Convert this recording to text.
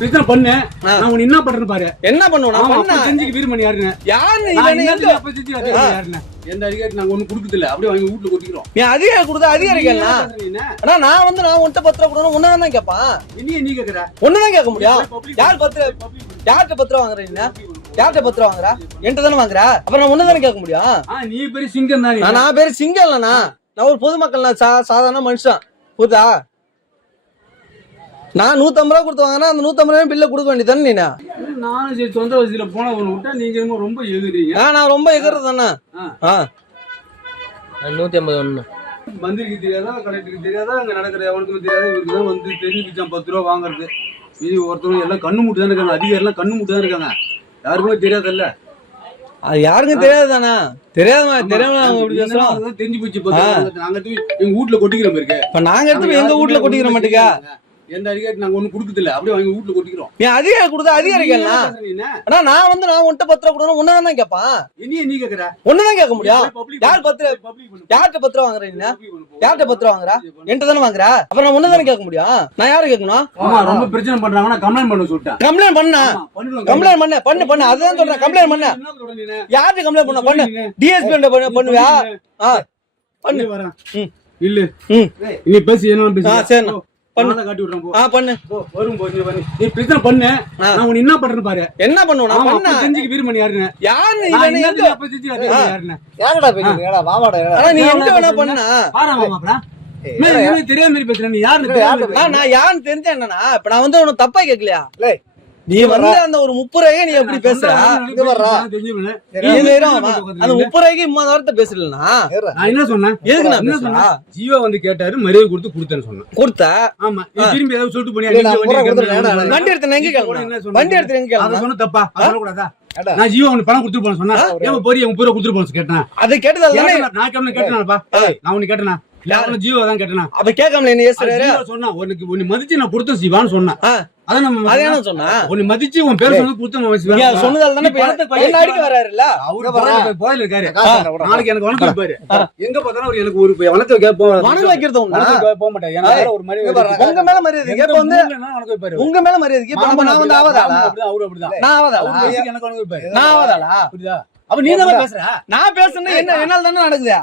பிரச்சனை பண்ணு. நான் உன்னை என்ன பண்றேன்னு பாரு. என்ன பண்ணுவேன் தெரிஞ்சுக்க வீரமணி யாருன்னு. யாரு யாருன்னு எந்த அதிகாரி நாங்க ஒண்ணு குடுக்குதில்ல. அப்படியே வாங்கி வீட்டுல கொட்டிக்கிறோம். நீ அதிகாரி கொடுத்த அதிகாரிகள்லாம் ஆனா நான் வந்து நான் உன்ட்ட 10 ரூபா கொடுக்கணும் ஒன்னதான் கேட்பான். நீ கேக்குற ஒன்னதான் கேட்க முடியும். யார் 10 யார்கிட்ட 10 ரூபா வாங்குற? நீ யார்கிட்ட 10 ரூபா வாங்குற? என்கிட்ட தானே வாங்குற. அப்புறம் நான் ஒன்னதானே கேட்க முடியும். நீ பெரிய சிங்கம் தான். நான் பெரிய சிங்கம் இல்லண்ணா. நான் ஒரு பொதுமக்கள். நான் சாதாரண மனுஷன். புரியுதா? நான் 150 ரூபா கொடுத்து வாங்கினா அந்த 150 ரூபாய் பில்ல கொடுக்க வேண்டியதானே. நீ நானும் சரி சொந்த வசதியில போன ஒண்ணு விட்டா நீங்க ரொம்ப எகுறீங்க. நான் ரொம்ப எகுறது தானே. 150 ஒண்ணு மந்திரிக்கு தெரியாதா, கலெக்டருக்கு தெரியாதா, அங்க நடக்கிற எவனுக்கும் தெரியாதா. இவருக்கு தான் வந்து தெரிஞ்சுச்சான் 10 ரூபா வாங்குறது. மீதி ஒருத்தவங்க எல்லாம் கண்ணு மூட்டு தான் இருக்காங்க. அதிகாரி எல்லாம் கண்ணு மூட்டு தான் இருக்காங்க. யாருக்குமே தெரியாதுல்ல. அது யாருக்கும் தெரியாதுதானா? தெரியாம தெரிஞ்சு போச்சு. நாங்க எங்க வீட்டுல கொட்டிக்கிற மாதிரி இருக்கு. இப்ப நாங்க எடுத்து எங்க வீட்டுல கொட்டிக்கிற மாட்டேங்க. எந்த அதிகாரி நாங்க ஒண்ணு குடுக்குதில்ல. அப்படியே வாங்கி வீட்டுல கொட்டிக்கிறோம். நீ அதிகாரி கொடுத்த அதிகாரிகள்லாம் ஆனா நான் வந்து நான் உன்ட்ட 10 ரூபா கொடுக்கணும் ஒன்னதான் கேட்பான். நீ கேக்குற ஒன்னதான் கேட்க முடியும். யார் 10 யார்கிட்ட 10 ரூபா வாங்குற? நீ யார்கிட்ட 10 ரூபா வாங்குற? என்கிட்ட தானே வாங்குற. அப்புறம் நான் ஒன்னதானே கேட்க முடியும். நான் யாரு கேட்கணும்? ரொம்ப பிரச்சனை பண்றாங்கன்னா கம்ப்ளைண்ட் பண்ண சொல்லிட்டேன். கம்ப்ளைண்ட் பண்ணு அதுதான் சொல்றேன். கம்ப்ளைண்ட் பண்ண யார்கிட்ட கம்ப்ளைண்ட் பண்ண டிஎஸ்பி பண்ணுவியா? பண்ணு வரேன். இல்ல நீ பேசி என்ன பேசி. சரி காட்டி விடுறேன். பண்ணு வரும் போது நீ பிரச்சனை பண்ணு. நான் உன்னை என்ன பண்றேன்னு பாரு. என்ன பண்ணுவேன் தெரிஞ்சுக்க வீரமணி யாருன்னு. யாருன்னு நீ எங்க வேணா பண்ணா தெரியாத மாதிரி பேசுறேன். நீ யாருன்னு நான் யாருன்னு தெரிஞ்சா என்னன்னா இப்ப நான் வந்து உனக்கு தப்பா கேட்கலையா? நீ வந்து அந்த ஒரு 30 ரூபாய்க்கு நீ எப்படி பேசுற? அந்த 30 ரூபாய்க்கு இம்மா வார்த்தை பேசலன்னா நான் என்ன சொன்னேன்? எதுக்கு நான் என்ன சொன்னா? ஜீவா வந்து கேட்டாரு, மரியாதை கொடுத்து கொடுத்தேன்னு சொன்னேன். கொடுத்த ஆமா. திரும்பி ஏதாவது சொல்லிட்டு போனியா? வண்டி எடுத்து எங்க கேட்கணும்? வண்டி எடுத்து எங்க கேட்கணும்? சொன்ன தப்பா சொல்லக்கூடாதா? நான் ஜீவா உனக்கு பணம் கொடுத்துட்டு போன சொன்னா ஏன் போறிய 30 ரூபா கொடுத்துட்டு போன கேட்டேன். அது கேட்டதல்ல நான் கேட்டேனாப்பா. நான் உனக்கு கேட்டேனா? ஜீவா தான் கேட்டேனா? அப்ப கேட்காமல என்ன ஏசுறாரு? சொன்னா உன்னை மதிச்சு நான் கொடுத்தேன் சிவான்னு சொன்னேன். அதான் நம்ம அதே என்ன சொன்னா? உன்னை மதிச்சு உன் பேர் சொன்னது கொடுத்தேன். நீ சொன்னதால தானே என்ன அடிக்க வராருல்ல. அவரு போயில இருக்காரு. நாளைக்கு எனக்கு வணக்கம் வைப்பாரு. எங்க பார்த்தாலும் அவர் எனக்கு ஒரு வணக்கம் கேட்போம். வணக்கம் வைக்கிறது போக மாட்டேன். எனக்கு ஒரு மரியாதை. உங்க மேல மரியாதை கேட்ப வந்து வணக்கம் வைப்பாரு. உங்க மேல மரியாதை கேட்ப நான் வந்து ஆவதாளா? அவரு அப்படிதான். நான் ஆவதாளா? எனக்கு வணக்கம் வைப்பாரு. நான் ஆவதாளா? புரியுதா? அப்ப நீ தான் பேசுற. நான் பேசுறது என்ன என்னால தானே நடக்குது.